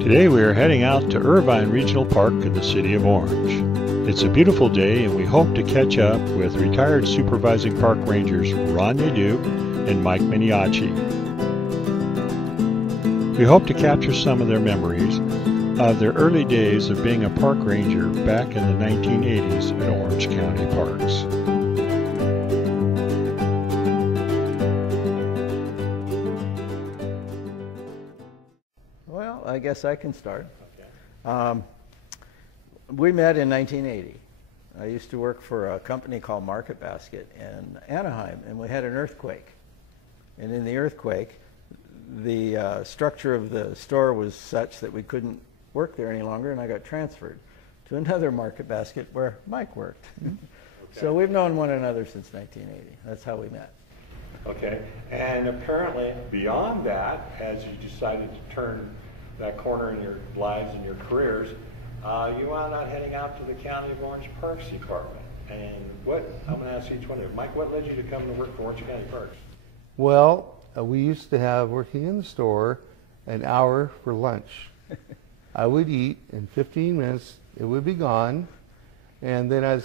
Today we are heading out to Irvine Regional Park in the city of Orange. It's a beautiful day and we hope to catch up with retired supervising park rangers Ron Nadeau and Mike Miniaci. We hope to capture some of their memories of their early days of being a park ranger back in the 1980s at Orange County Parks. Well, I guess I can start. Okay. We met in 1980. I used to work for a company called Market Basket in Anaheim, and we had an earthquake. And in the earthquake, the structure of the store was such that we couldn't work there any longer, and I got transferred to another Market Basket where Mike worked. Okay. So we've known one another since 1980. That's how we met. Okay, and apparently beyond that, as you decided to turn that corner in your lives and your careers, you wound up heading out to the County of Orange Parks Department. And I'm going to ask each one of you. Mike, what led you to come to work for Orange County Parks? Well, we used to have, working in the store, an hour for lunch. I would eat, in 15 minutes it would be gone, and then I'd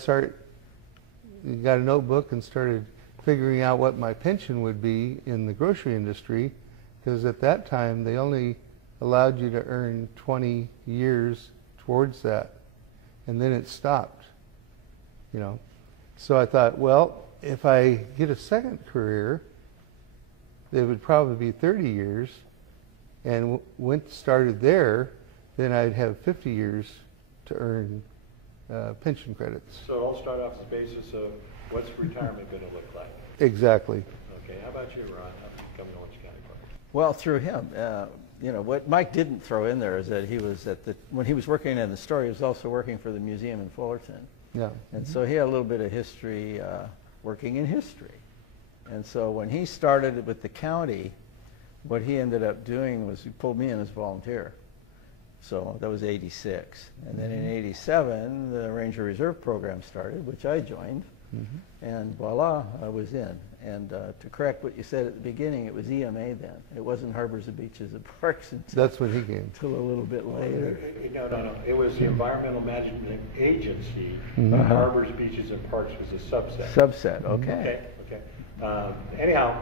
got a notebook and started figuring out what my pension would be in the grocery industry, because at that time they only allowed you to earn 20 years towards that, and then it stopped, you know. So I thought, well, if I get a second career, it would probably be 30 years, and started there, then I'd have 50 years to earn pension credits. So it all started off as the basis of what's retirement going to look like? Exactly. Okay, how about you, Ron? How did you come to Orange County Parks? Well, through him. You know, what Mike didn't throw in there is that he was when he was working in the store, he was also working for the museum in Fullerton. Yeah. And so he had a little bit of history, working in history. And so when he started with the county, what he ended up doing was he pulled me in as a volunteer. So that was 86. And then in 87, the Ranger Reserve program started, which I joined. And voila, I was in. And to correct what you said at the beginning, it was EMA then. It wasn't Harbors and Beaches and Parks until, that's when he came. Until a little bit later. No. It was the Environmental Management Agency. Harbors, Beaches, and Parks was a subset. Subset, okay. Okay. Anyhow,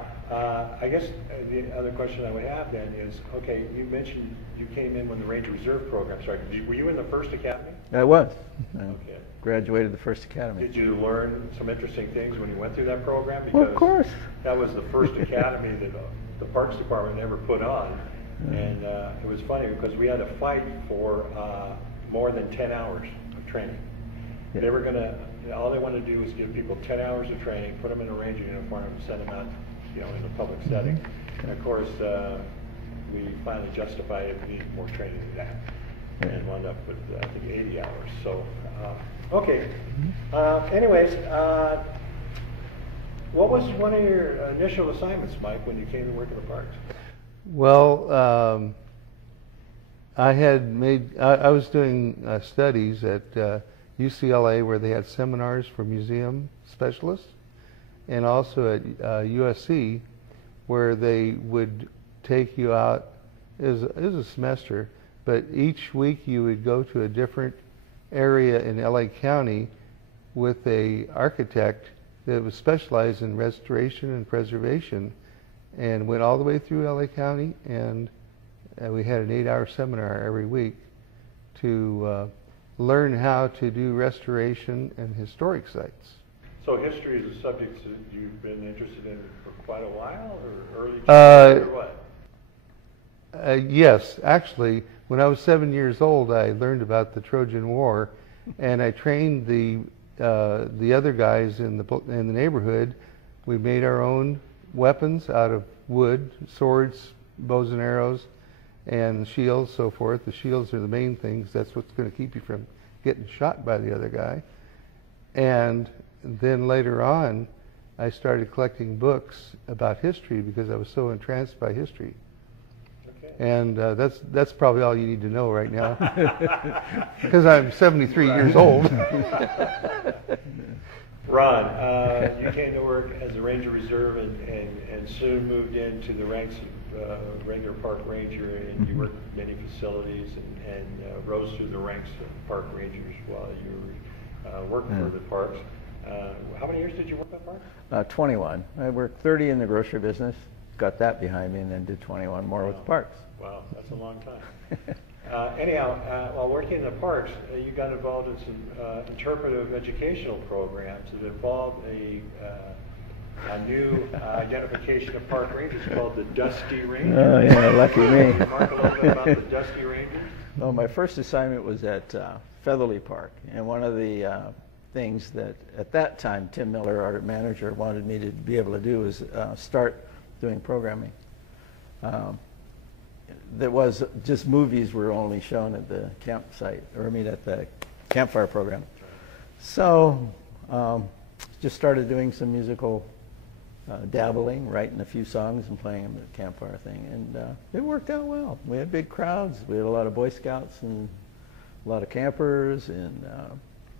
I guess the other question I would have then is, okay, you mentioned you came in when the Ranger Reserve program started. Were you in the first academy? I was. Okay. Graduated the first academy. Did you learn some interesting things when you went through that program? Because of course. That was the first academy that the Parks Department ever put on. And it was funny because we had to fight for more than 10 hours of training. Yeah. They were going to, all they wanted to do was give people 10 hours of training, put them in a ranger uniform, and send them out, you know, in a public setting. And of course, we finally justified it. We needed more training than that, and wound up with I think 80 hours. So, okay. Anyways, what was one of your initial assignments, Mike, when you came to work in the parks? Well, I was doing studies at UCLA where they had seminars for museum specialists, and also at USC where they would take you out. It was a semester, but each week you would go to a different area in LA County with a architect that was specialized in restoration and preservation, and went all the way through LA County, and we had an 8-hour seminar every week to learn how to do restoration and historic sites. So history is a subject that you've been interested in for quite a while, or early childhood, or what? Yes, actually, when I was 7 years old, I learned about the Trojan War, and I trained the other guys in the neighborhood. We made our own weapons out of wood, swords, bows and arrows, and shields, so forth. The shields are the main things. That's what's going to keep you from getting shot by the other guy. And then later on, I started collecting books about history because I was so entranced by history. Okay. And that's probably all you need to know right now, because I'm 73 years old. Ron, you came to work as a Ranger Reserve and soon moved into the ranks of regular park ranger, and you worked with many facilities and rose through the ranks of park rangers while you were working for the parks. How many years did you work at parks? 21. I worked 30 in the grocery business, got that behind me, and then did 21 more with parks. Wow, that's a long time. Anyhow, while working in the parks, you got involved in some interpretive educational programs that involved a new identification of park rangers called the Dusty Rangers. Oh yeah, lucky me. Can you talk a little bit about the Dusty Rangers? Well, my first assignment was at Featherly Park, and one of the things that at that time Tim Miller, our manager, wanted me to be able to do was start doing programming. That was just movies were only shown at the campsite, or I mean at the campfire program. So just started doing some musical dabbling, writing a few songs and playing them at the campfire thing, and it worked out well. We had big crowds. We had a lot of Boy Scouts and a lot of campers, and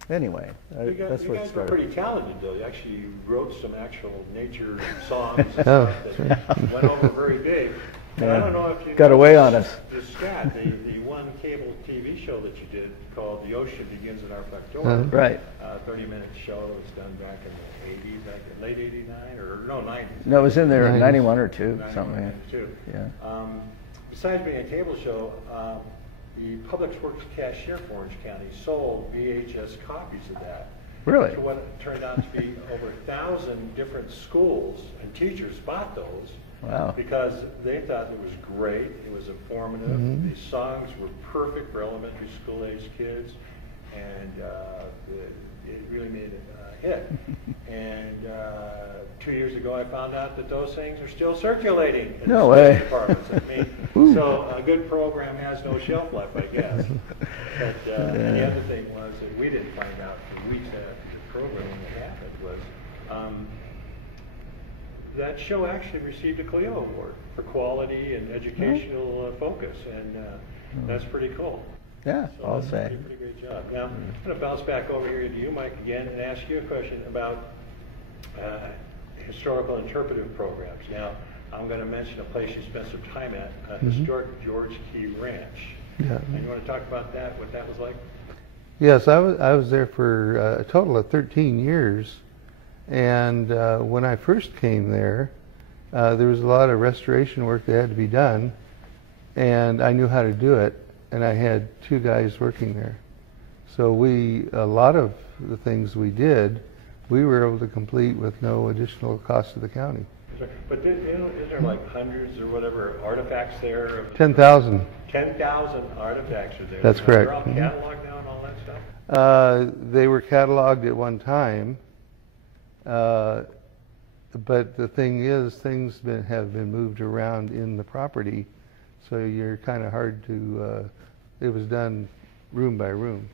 anyway, that's where it started. You guys were pretty talented, though. You actually wrote some actual nature songs and stuff that went over very big. Yeah. I don't know if you got away on us. The scat, the one cable TV show that you did called "The Ocean Begins at Our Back Door." Right. 30-minute show. It was done back in the 80s, like late '89 or no 90s. No, it was in there 91 or 2, 91, something. 92. Yeah. Besides being a cable show, the Public Works cashier for Orange County sold VHS copies of that. Really? To what turned out to be over 1,000 different schools and teachers bought those. Wow. Because they thought it was great, it was informative, the songs were perfect for elementary school age kids, and it really made a hit. And 2 years ago I found out that those things are still circulating in no the way. departments. I mean, so a good program has no shelf life, I guess. But and the other thing was that we didn't find out for weeks after the program happened was that show actually received a Clio Award for quality and educational focus, and that's pretty cool. Yeah, So I'll that's say. a pretty great job. Now, I'm going to bounce back over here to you, Mike, again, and ask you a question about historical interpretive programs. Now, I'm going to mention a place you spent some time at, historic George Key Ranch. Yeah. And you want to talk about that, what that was like? Yes, I was there for a total of 13 years. And when I first came there was a lot of restoration work that had to be done, and I knew how to do it, and I had 2 guys working there. So a lot of the things we did, we were able to complete with no additional cost to the county. But is there like hundreds or whatever artifacts there? 10,000. 10,000 artifacts are there. That's correct. They're all cataloged now and all that stuff? They were cataloged at one time. But the thing is, things have been moved around in the property, so you're kind of hard to. It was done room by room,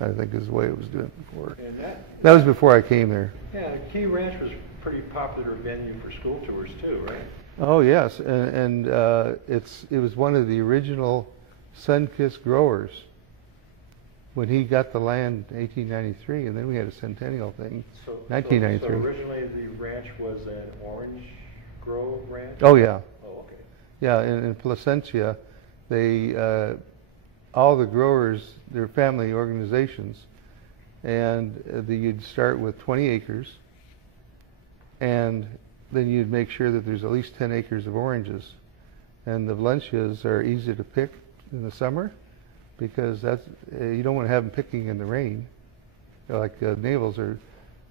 I think, is the way it was done before. And that was before I came there. Yeah, Key Ranch was a pretty popular venue for school tours too, right? Oh yes, and it was one of the original sun-kissed growers. When he got the land in 1893, and then we had a centennial thing, 1993. So originally the ranch was an orange grove ranch? Oh yeah. Oh, okay. Yeah, in Placentia, all the growers, they're family organizations, and you'd start with 20 acres, and then you'd make sure that there's at least 10 acres of oranges. And the Valencias are easy to pick in the summer, because you don't want to have them picking in the rain. Like navels are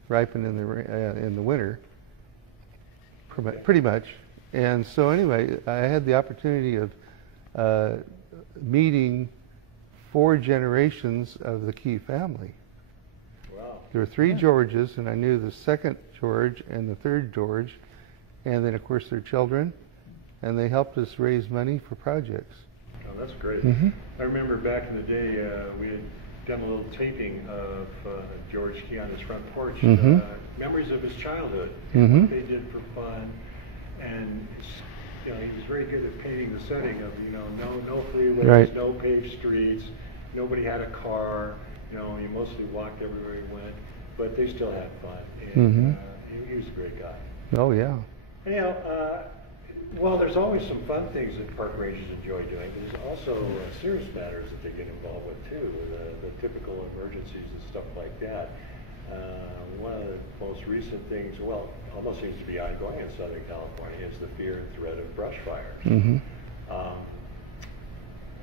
ripen in the winter, pretty much. And so anyway, I had the opportunity of meeting 4 generations of the Key family. Wow. There were 3 Georges, and I knew the 2nd George and the 3rd George, and then of course their children, and they helped us raise money for projects. Oh, that's great. Mm-hmm. I remember back in the day, we had done a little taping of George Key on his front porch, memories of his childhood, and what they did for fun, and he was very good at painting the setting of no freeways, right. No paved streets, nobody had a car, he mostly walked everywhere he went, but they still had fun. And he was a great guy. Oh, yeah. Anyhow, well, there's always some fun things that park rangers enjoy doing, but there's also serious matters that they get involved with too, the typical emergencies and stuff like that. One of the most recent things, well, almost seems to be ongoing in Southern California, is the fear and threat of brush fires.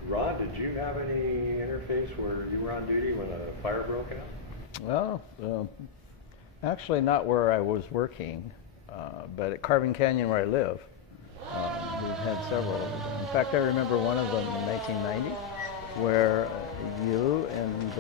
Rod, did you have any interface where you were on duty when a fire broke out? Well, actually not where I was working, but at Carbon Canyon where I live. We've had several. In fact, I remember one of them in 1990 where you and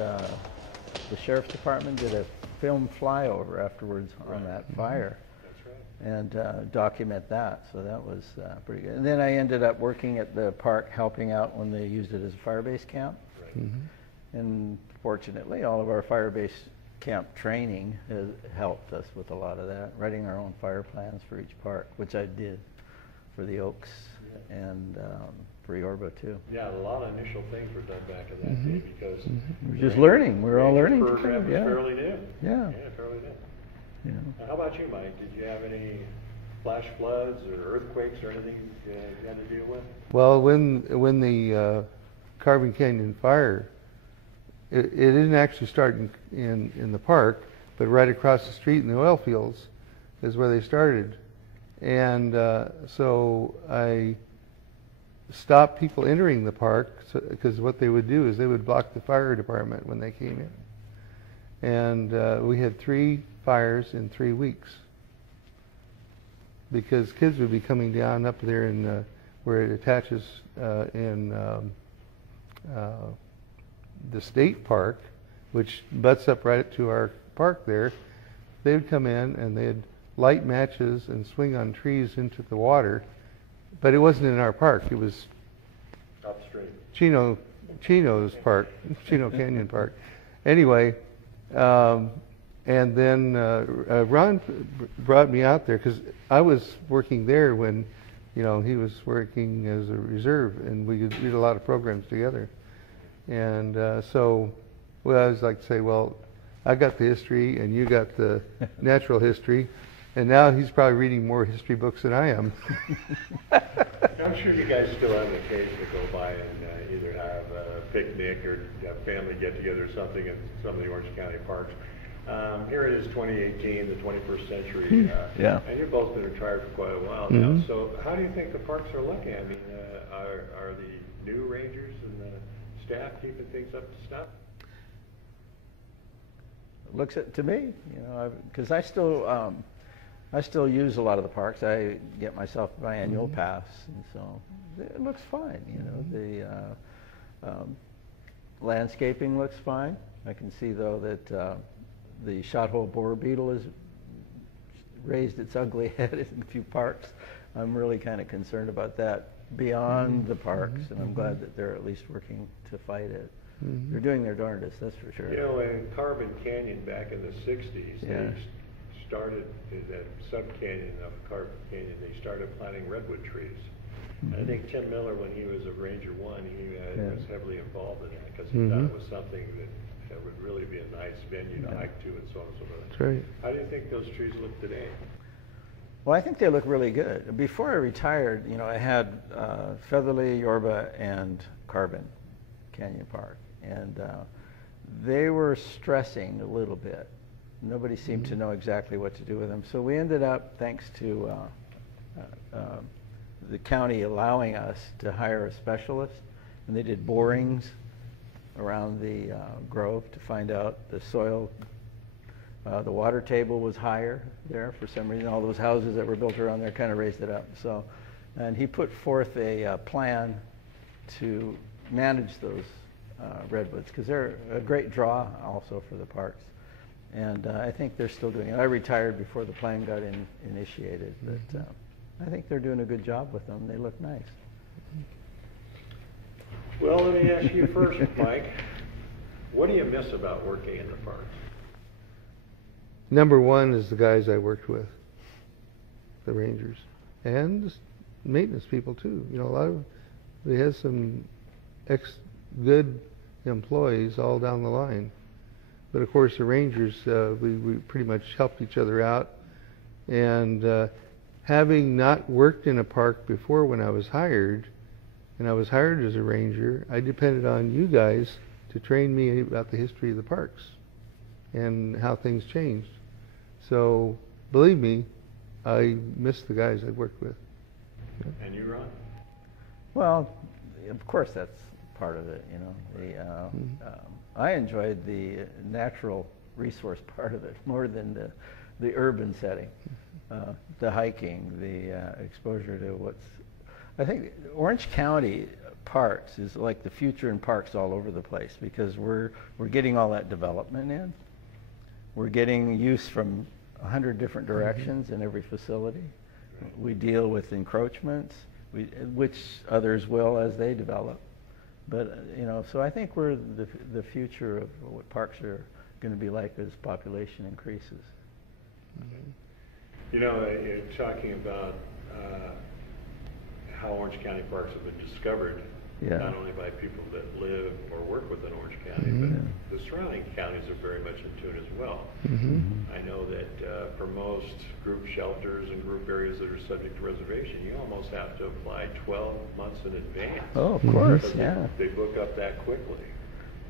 the Sheriff's Department did a film flyover afterwards on that fire. That's right. And document that, so that was pretty good. And then I ended up working at the park helping out when they used it as a fire base camp. Right. And fortunately, all of our fire base camp training has helped us with a lot of that, writing our own fire plans for each park, which I did for the Oaks and for Yorba too. Yeah, a lot of initial things were done back in that day because We're just learning. We're all learning. The program was fairly new. Yeah. Fairly new. Yeah. Now, how about you, Mike? Did you have any flash floods or earthquakes or anything you had to deal with? Well, when the Carbon Canyon fire, it didn't actually start in the park, but right across the street in the oil fields is where they started. And so I stopped people entering the park because what they would do is they would block the fire department when they came in. And we had 3 fires in 3 weeks because kids would be coming down up there in where it attaches in the state park, which butts up right to our park there. They would come in and they'd light matches and swing on trees into the water, but it wasn't in our park. It was upstream. Chino's park, Chino Canyon Park. Anyway, and then Ron brought me out there because I was working there when, he was working as a reserve, and we did a lot of programs together. And so, I always like to say, well, I got the history and you got the natural history. And now he's probably reading more history books than I am. I'm sure you guys still have an occasion to go by and either have a picnic or a family get-together or something in some of the Orange County parks. Here it is 2018, the 21st century. Yeah. And you've both been retired for quite a while now. So how do you think the parks are looking? I mean, are the new rangers and the staff keeping things up to snuff? Looks to me, because I still use a lot of the parks. I get myself my annual pass, and so it looks fine. The landscaping looks fine. I can see though that the shot-hole borer beetle has raised its ugly head in a few parks. I'm really kind of concerned about that beyond the parks, and I'm glad that they're at least working to fight it. They're doing their darndest, that's for sure. In Carbon Canyon back in the 60s, they started in that sub-canyon of Carbon Canyon, they started planting redwood trees. And I think Tim Miller, when he was a Ranger 1, he was heavily involved in that because he thought it was something that would really be a nice venue to hike to and so on and so forth. That's right. How do you think those trees look today? Well, I think they look really good. Before I retired, I had Featherly, Yorba, and Carbon Canyon Park, and they were stressing a little bit. Nobody seemed to know exactly what to do with them. So we ended up, thanks to the county allowing us to hire a specialist, and they did borings around the grove to find out the soil. The water table was higher there for some reason. All those houses that were built around there kind of raised it up. So, and he put forth a plan to manage those redwoods because they're a great draw also for the parks. And I think they're still doing it. I retired before the plan got initiated, but I think they're doing a good job with them. They look nice. Well, let me ask you first, Mike. What do you miss about working in the parks? Number one is the guys I worked with, the rangers, and maintenance people too. A lot of they have some good employees all down the line, But of course, the rangers, we pretty much helped each other out. And having not worked in a park before when I was hired, and I was hired as a ranger, I depended on you guys to train me about the history of the parks and how things changed. So, believe me, I miss the guys I worked with. And you, Ron? Well, of course that's part of it, you know. I enjoyed the natural resource part of it more than the urban setting. The hiking, the exposure to what's... I think Orange County parks is like the future in parks all over the place, because we're getting all that development in. We're getting use from 100 different directions in every facility. We deal with encroachments, which others will as they develop. But you know, so I think we're the future of what parks are going to be like as population increases. You know, you're talking about how Orange County parks have been discovered, not only by people that live or work within Orange County, but the surrounding counties are very much in tune as well. I know that for most group shelters and group areas that are subject to reservation, you almost have to apply 12 months in advance. Oh, of course, They book up that quickly.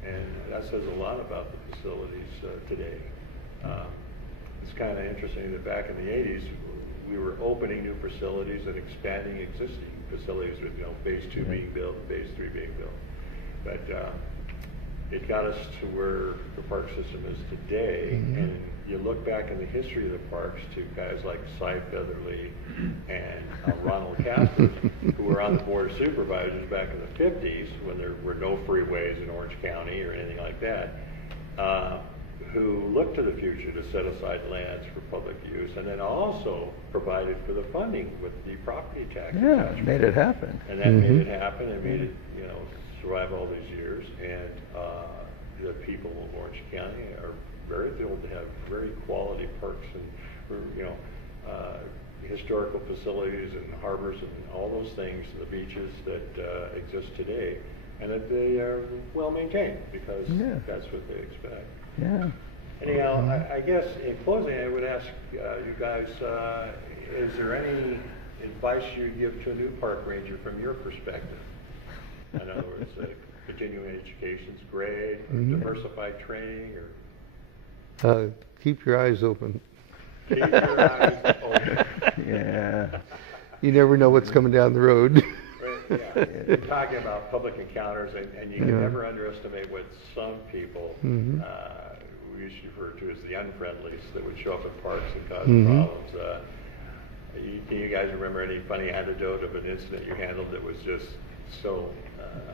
And that says a lot about the facilities today. It's kind of interesting that back in the 80s, we were opening new facilities and expanding existing facilities with, you know, phase 2 being built, phase 3 being built. But it got us to where the park system is today. And you look back in the history of the parks to guys like Cy Featherly and Ronald Casper, who were on the board of supervisors back in the 50s when there were no freeways in Orange County or anything like that, who looked to the future to set aside lands for public use, and then also provided for the funding with the property tax. Yeah, made it happen. And that made it happen and made it, you know, survive all these years. And the people of Orange County are very thrilled to have very quality parks and, you know, historical facilities and harbors and all those things, the beaches that exist today, and that they are well maintained, because that's what they expect. Anyhow, I guess in closing, I would ask you guys, is there any advice you'd give to a new park ranger from your perspective? In other words, continuing education's great, or diversified training, or... keep your eyes open. Keep your eyes open. You never know what's coming down the road. We're talking about public encounters, and you can never underestimate what some people we used to refer to as the unfriendlies that would show up in parks and cause problems. Can you guys remember any funny anecdote of an incident you handled that was just so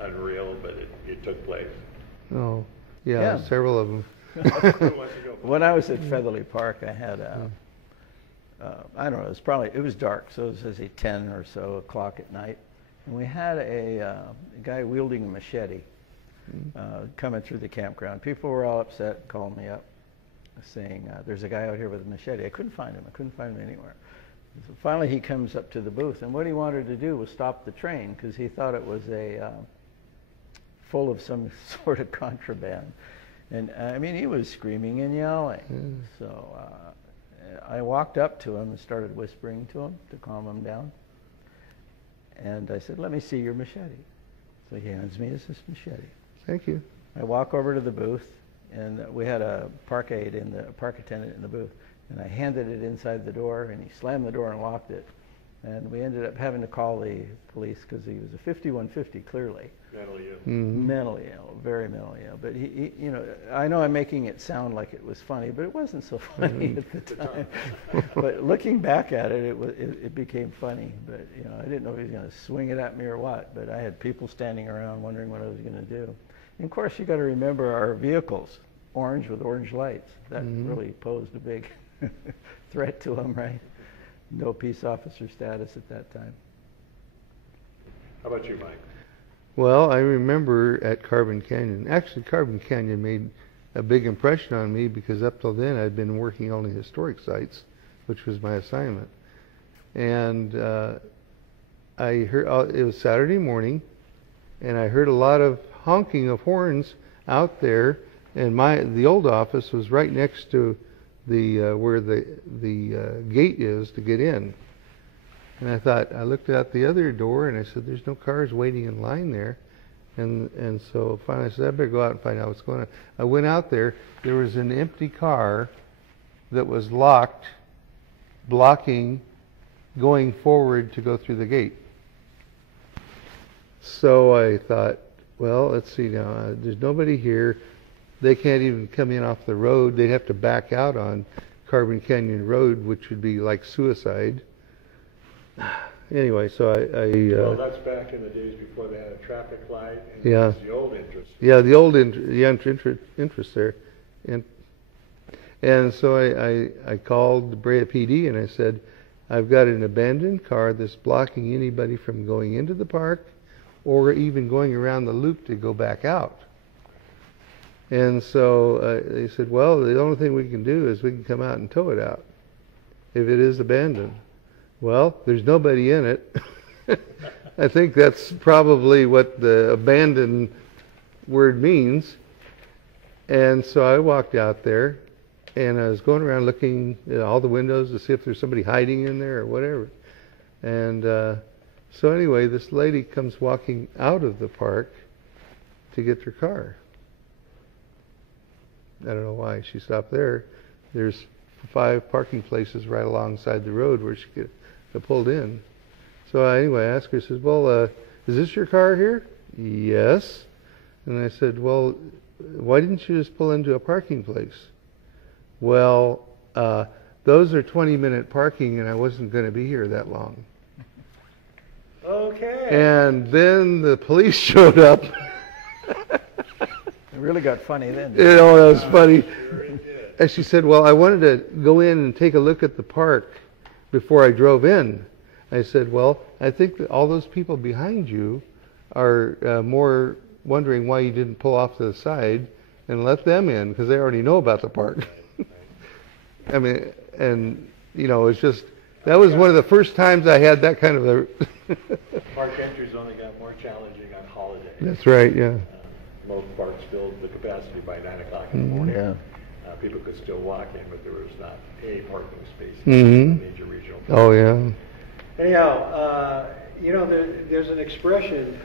unreal, but it took place? Oh, yeah, several of them. When I was at Featherly Park, I had I don't know, it was dark, so it was 10 or so o'clock at night. And we had a guy wielding a machete coming through the campground. People were all upset, called me up, saying, there's a guy out here with a machete. I couldn't find him. I couldn't find him anywhere. So finally he comes up to the booth, and what he wanted to do was stop the train, because he thought it was full of some sort of contraband. And I mean, he was screaming and yelling. So I walked up to him and started whispering to him to calm him down. And I said, let me see your machete. So he hands me this machete. Thank you. I walk over to the booth, and we had a park attendant in the booth, and I handed it inside the door, and he slammed the door and locked it. And we ended up having to call the police, because he was a 5150, clearly. Mentally ill. Mentally ill, very mentally ill. But he, you know, I know I'm making it sound like it was funny, but it wasn't so funny at the time. But looking back at it, it became funny. But you know, I didn't know if he was going to swing it at me or what. But I had people standing around wondering what I was going to do. And of course, you got to remember our vehicles, orange with orange lights. That really posed a big threat to them, right? No peace officer status at that time. How about you, Mike? Well, I remember at Carbon Canyon. Actually, Carbon Canyon made a big impression on me, because up till then I'd been working only historic sites, which was my assignment. And I heard it was Saturday morning, and I heard a lot of honking of horns out there And the old office was right next to the where the gate is to get in. And I looked out the other door and I said, there's no cars waiting in line there. And so finally I said, I better go out and find out what's going on. I went out there. There was an empty car that was locked, blocking going forward to go through the gate. So I thought, well, let's see now. There's nobody here. They can't even come in off the road. They'd have to back out on Carbon Canyon Road, which would be like suicide. Anyway, so well, that's back in the days before they had a traffic light, and yeah, that was the old interest. Yeah, the old interest there, and so I called Brea PD and I said, I've got an abandoned car that's blocking anybody from going into the park, or even going around the loop to go back out. And so they said, well, the only thing we can do is we can come out and tow it out if it is abandoned. Well, there's nobody in it. I think that's probably what the abandoned word means. And so I walked out there, and I was going around looking at all the windows to see if there's somebody hiding in there or whatever. And so anyway, this lady comes walking out of the park to get her car. I don't know why she stopped there. There's 5 parking places right alongside the road where she could have pulled in. So anyway, I asked her, I said, well, is this your car here? Yes. And I said, well, why didn't you just pull into a parking place? Well, those are 20-minute parking, and I wasn't going to be here that long. Okay. And then the police showed up. It really got funny then. You know, that was funny. Sure it did. And she said, well, I wanted to go in and take a look at the park before I drove in. I said, well, I think that all those people behind you are more wondering why you didn't pull off to the side and let them in, because they already know about the park. I mean, and, you know, it's just, that was one of the first times I had that kind of a... Park entries only got more challenging on holidays. That's right, yeah. Most parks filled the capacity by 9 o'clock in the morning. Yeah. People could still walk in, but there was not a parking space Mhm. in the major regional parks. Oh, yeah. Anyhow, you know, there's an expression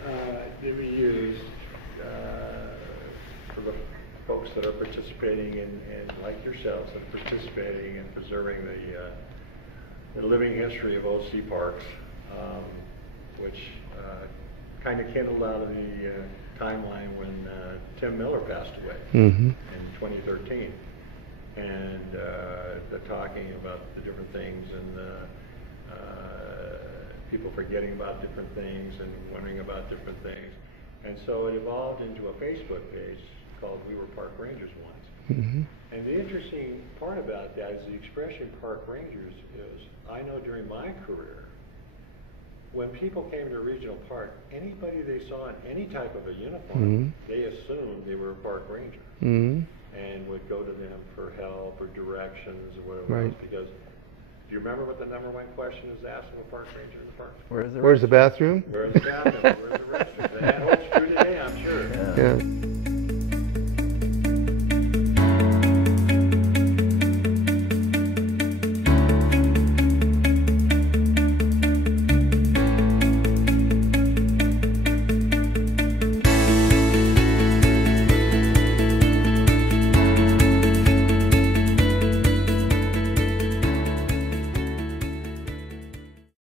that we use for the folks that are participating in like yourselves, and participating in preserving the living history of OC parks, which kind of kindled out of the timeline when Tim Miller passed away in 2013. And the talking about the different things, and people forgetting about different things and wondering about different things. And so it evolved into a Facebook page called We Were Park Rangers Once. And the interesting part about that is the expression park rangers is, I know during my career, when people came to a regional park, anybody they saw in any type of a uniform, they assumed they were a park ranger. And would go to them for help or directions or whatever else, because do you remember what the #1 question is asked of a park ranger in the park? Where's the bathroom? Where's the bathroom? Where's the restroom? That holds true today, I'm sure. Yeah.